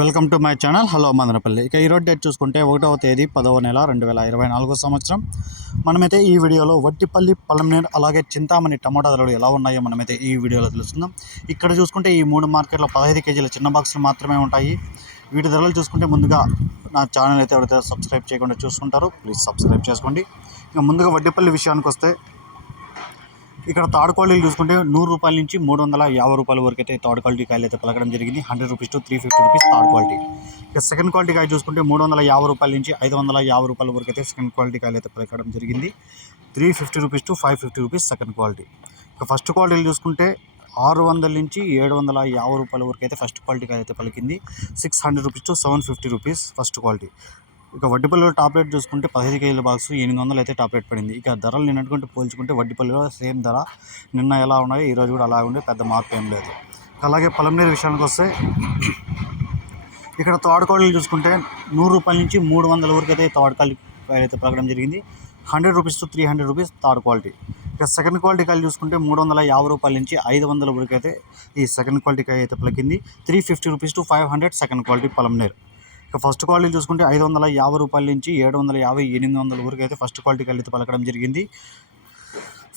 Welcome to my channel. Hello Madanapalle. ఇక ఈరోజు date చూసుకుంటే ఒకటవ తేదీ పదవ నెల రెండు వేల ఇరవై నాలుగో సంవత్సరం. మనమైతే ఈ వీడియోలో వట్టిపల్లి పలంనేరు అలాగే చింతామణి టమాటా ధరలు ఎలా ఉన్నాయో మనమైతే ఈ వీడియోలో తెలుసుకుందాం. ఇక్కడ చూసుకుంటే ఈ మూడు మార్కెట్లో పదహైదు కేజీల చిన్న బాక్సులు మాత్రమే ఉంటాయి. వీటి ధరలు చూసుకుంటే ముందుగా నా ఛానల్ అయితే ఎవరైతే సబ్స్క్రైబ్ చేయకుండా చూసుకుంటారో ప్లీజ్ సబ్స్క్రైబ్ చేసుకోండి. ఇక ముందుగా వడ్డిపల్లి విషయానికి వస్తే ఇక్కడ థర్డ్ క్వాలిటీ చూసుకుంటే నూరు రూపాయల నుంచి మూడు వందల యాభై రూపాయల వరకు అయితే థర్డ్ క్వాలిటీ కాయలు అయితే పలకడం జరిగింది. Hundred rupees to three fifty rupees third quality. ఇక సెకండ్ క్వాలిటీ కాయ చూసుకుంటే మూడు వందల యాభై రూపాయల నుంచి ఐదు వందల యాభై రూపాయల వరకు అయితే సెకండ్ క్వాలిటీ కాయలు అయితే పలకడం జరిగింది. Three fifty rupees to five fifty rupees second quality. ఇక ఫస్ట్ క్వాలిటీలు చూసుకుంటే ఆరు వందల నుంచి ఏడు వందల యాభై రూపాయల వరకు అయితే ఫస్ట్ క్వాలిటీ అయితే పలికింది. Six hundred rupees to seven fifty rupees first quality. ఇక వడ్డీపల్లిలో టాప్ రేట్ చూసుకుంటే పదిహేను కేజీల బాక్స్ ఎనిమిది వందలు అయితే టాప్ రేట్ పడింది. ఇక ధరలు నిన్నటువంటి పోల్చుకుంటే వడ్డీపల్లిలో సేమ్ ధర. నిన్న ఎలా ఉన్నాయో? ఈరోజు కూడా అలా ఉండే పెద్ద మార్పు ఏం లేదు. అలాగే పొలంనీరు విషయానికి వస్తే ఇక్కడ తోడకాళ్ళు చూసుకుంటే నూరు రూపాయల నుంచి మూడు వందల వరకు అయితే తోడకాళ్ళు అయితే పలకడం జరిగింది. Hundred rupees to three hundred rupees third quality. ఇక సెకండ్ క్వాలిటీ కాయలు చూసుకుంటే మూడు వందల యాభై రూపాయల నుంచి ఐదు వందల వరకు అయితే ఈ సెకండ్ క్వాలిటీ కాయ అయితే పలికింది. Three fifty rupees to five hundred second quality Palamaner ఇక ఫస్ట్ క్వాలిటీ చూసుకుంటే ఐదు వందల యాభై రూపాయల నుంచి ఏడు వందల యాభై ఎనిమిది వందల వరకు అయితే ఫస్ట్ క్వాలిటీ కాయలు అయితే పలకడం జరిగింది.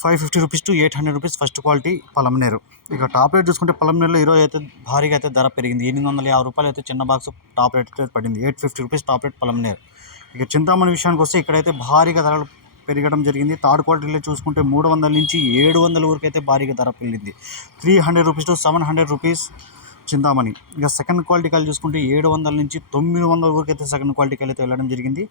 Five fifty rupees to eight hundred rupees first quality Palamaner ఇక టాప్ రేట్ చూసుకుంటే పలంనేరులో ఈరోజు అయితే భారీగా అయితే ధర పెరిగింది. ఎనిమిది వందల యాభై రూపాయలు అయితే చిన్న బాక్స్ టాప్ రేట్ అయితే పడింది. Eight fifty rupees top rate Palamaner ఇక చింతామణి విషయానికి వస్తే ఇక్కడైతే భారీగా ధరలు పెరగడం జరిగింది. థర్డ్ క్వాలిటీలో చూసుకుంటే మూడు వందల నుంచి ఏడు వందల వరకు అయితే భారీగా ధర పెరిగింది. Three hundred rupees to seven hundred rupees Chintamani ఇక సెకండ్ క్వాలిటీ కాయలు చూసుకుంటే ఏడు వందల నుంచి తొమ్మిది వందల వరకు అయితే సెకండ్ క్వాలిటీ కాయలు అయితే వెళ్ళడం జరిగింది.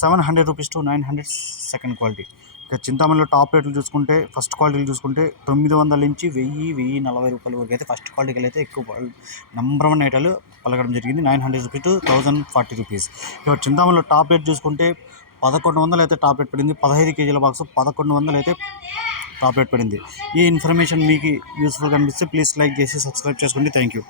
Seven hundred rupees to nine hundred second quality ఇక చింతామణిలో టాప్ రేట్లు చూసుకుంటే ఫస్ట్ క్వాలిటీలు చూసుకుంటే తొమ్మిది వందల నుంచి వెయ్యి వెయ్యి నలభై రూపాయల వరకు అయితే ఫస్ట్ క్వాలిటీకి అయితే ఎక్కువ నెంబర్ వన్ ఐటాలు పలకడం జరిగింది. Nine hundred rupees to thousand forty rupees ఇక చింతామణిలో టాప్ రేట్ చూసుకుంటే పదకొండు వందలు అయితే టాప్ రేట్ పడింది. పదహైదు కేజీల బాక్స్ పదకొండు వందలు అయితే టాప్ రేట్ పడింది. ఈ ఇన్ఫర్మేషన్ మీకు యూస్ఫుల్గా అనిపిస్తే ప్లీజ్ లైక్ చేసి సబ్స్క్రైబ్ చేసుకోండి. Thank you